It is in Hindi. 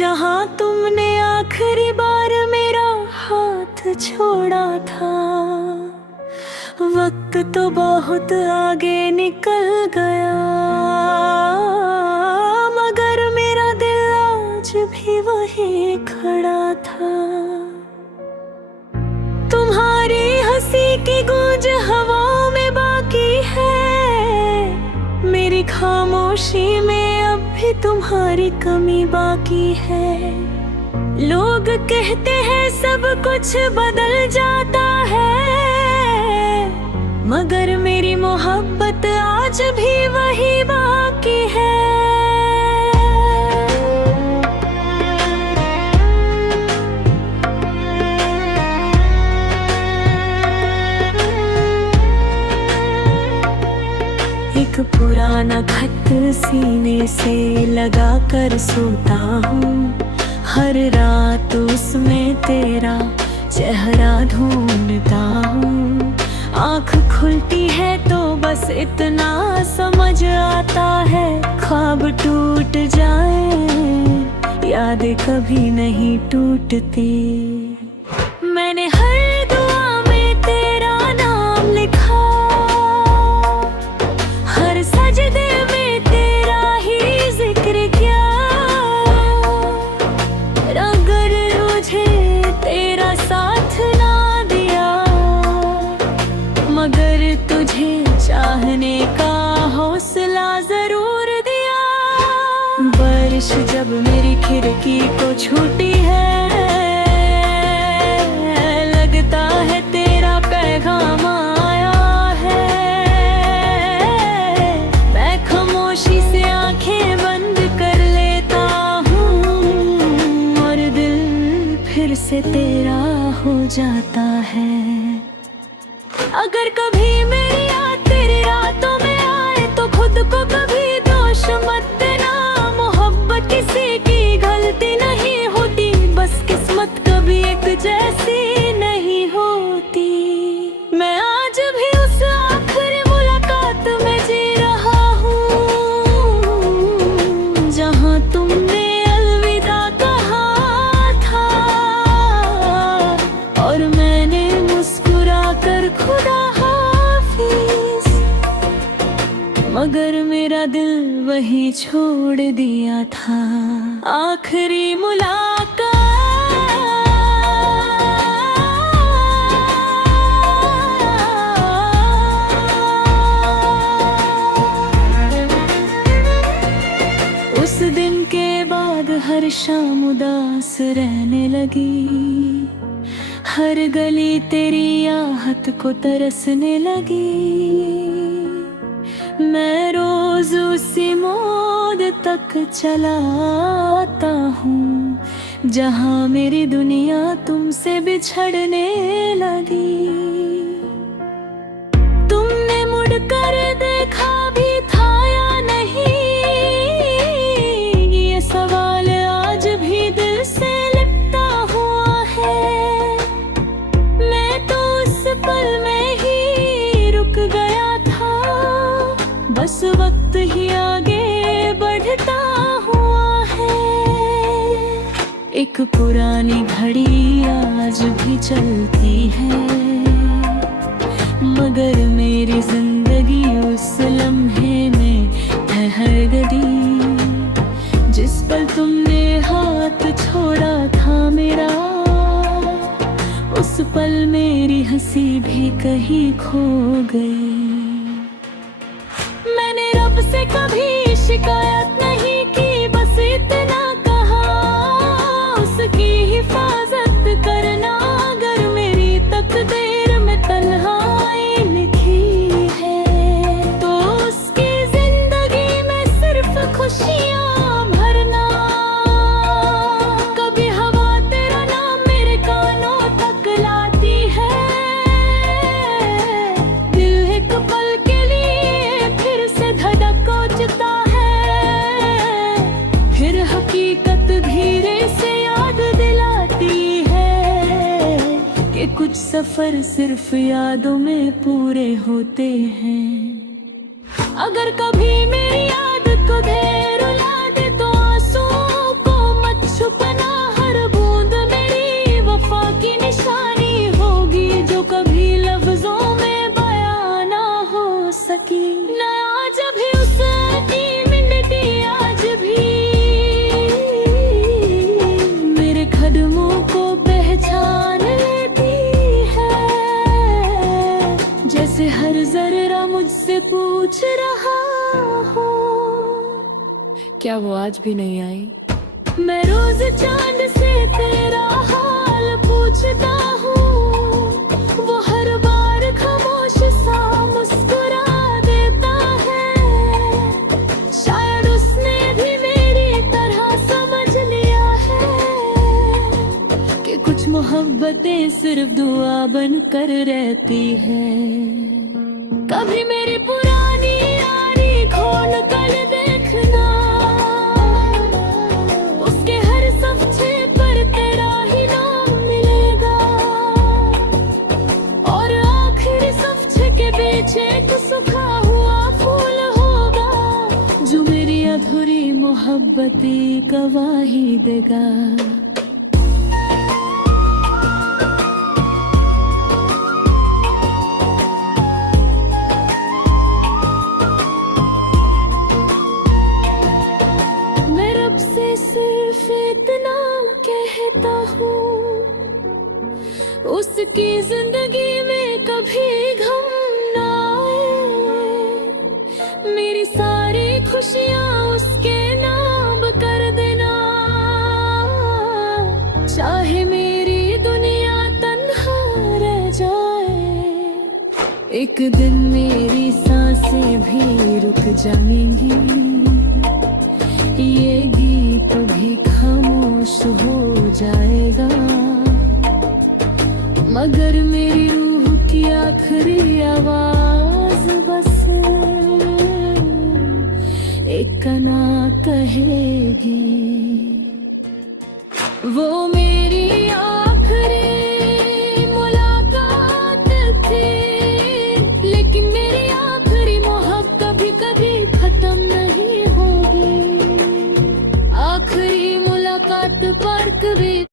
जहाँ तुमने आखिरी बार मेरा हाथ छोड़ा था। वक्त तो बहुत आगे निकल गया, मगर मेरा दिल आज भी वहीं खड़ा था। तुम्हारी हंसी की गूंज हवाओं में बाकी है, मेरी खामोशी में अब भी तुम्हारी कमी बाकी है। लोग कहते हैं सब कुछ बदल जाता है, मगर मेरी मोहब्बत आज भी वही बाकी है। एक पुराना खत सीने से लगा कर सोता हूँ, हर रात उसमें तेरा चेहरा ढूंढता हूँ। आँख खुलती है तो बस इतना समझ आता है, ख्वाब टूट जाए यादें कभी नहीं टूटती। मैंने हर दुआ में तेरा नाम लिखा, हर सजदे में तेरा ही जिक्र किया। अगर मुझे तेरा साथ ना दिया, मगर तुझे चाहने का हौसला जरूर दिया। बारिश जब मेरी खिड़की को छूती है, लगता है तेरा पैगाम आया है। मैं खामोशी से आंखें बंद कर लेता हूँ और दिल फिर से तेरा हो जाता है। अगर कभी मेरी याद तेरी रातों में आए तो खुद को कभी दोष मत देना। मोहब्बत किसी की गलती नहीं होती, बस किस्मत कभी एक जैसी नहीं होती। मैं आज भी उस आखिरी मुलाकात में जी रहा हूँ, जहाँ तुमने अलविदा कहा था और मैंने मुस्कुरा कर खुदा हाफिज, मगर मेरा दिल वही छोड़ दिया था। आखिरी मुलाकात उस दिन के बाद हर शाम उदास रहने लगी, हर गली तेरी आहट को तरसने लगी। मैं रोज उसी मोड़ तक चला आता हूँ, जहाँ मेरी दुनिया तुमसे बिछड़ने लगी। तुमने मुड़कर देखा भी था या नहीं, ये सवाल आज भी दिल से लिपटा हुआ है। मैं तो उस पल में ही रुक गया था, बस वक्त ही आगे बढ़ता हुआ है। एक पुरानी घड़ी आज भी चलती है, मगर मेरी जिंदगी उस लम्हे में ठहर गई। जिस पल तुमने हाथ छोड़ा था मेरा, उस पल मेरी हंसी भी कहीं खो गई। मैंने रब से कभी शिकायत नहीं की, बस इतना कहा उसकी हिफाजत करना। अगर मेरी तकदीर में तन्हाई लिखी है, तो उसकी जिंदगी में सिर्फ खुशियाँ भरना। कभी हवा तेरा नाम मेरे कानों तक लाती है, दिल एक पल के लिए फिर से धड़क उठता है। फिर हकीकत धीरे से याद दिलाती है कि कुछ सफर सिर्फ यादों में पूरे होते हैं। अगर कभी मेरी याद को देर रुला दे तो आंसुओं को मत छुपा। क्या वो आज भी नहीं आई? मैं रोज चांद से तेरा हाल पूछता हूँ, वो हर बार खामोश सा मुस्कुरा देता है। शायद उसने भी मेरी तरह समझ लिया है कि कुछ मोहब्बतें सिर्फ दुआ बनकर रहती है। कभी मेरी पुरानी यारी खोल कर देखना, उसके हर सफ़े पर तेरा ही नाम मिलेगा। और आखिरी सफ़े के पीछे एक सूखा हुआ फूल होगा, जो मेरी अधूरी मोहब्बती गवाही देगा। सिर्फ इतना कहता हूँ, उसकी जिंदगी में कभी गम ना आए। मेरी सारी खुशियाँ उसके नाम कर देना, चाहे मेरी दुनिया तन्हा रह जाए। एक दिन मेरी सांसें भी रुक जाएंगी, ये गीत भी खामोश हो जाएगा, मगर मेरी रूह की आखिरी आवाज बस एक ना कहेगी। वो मेरी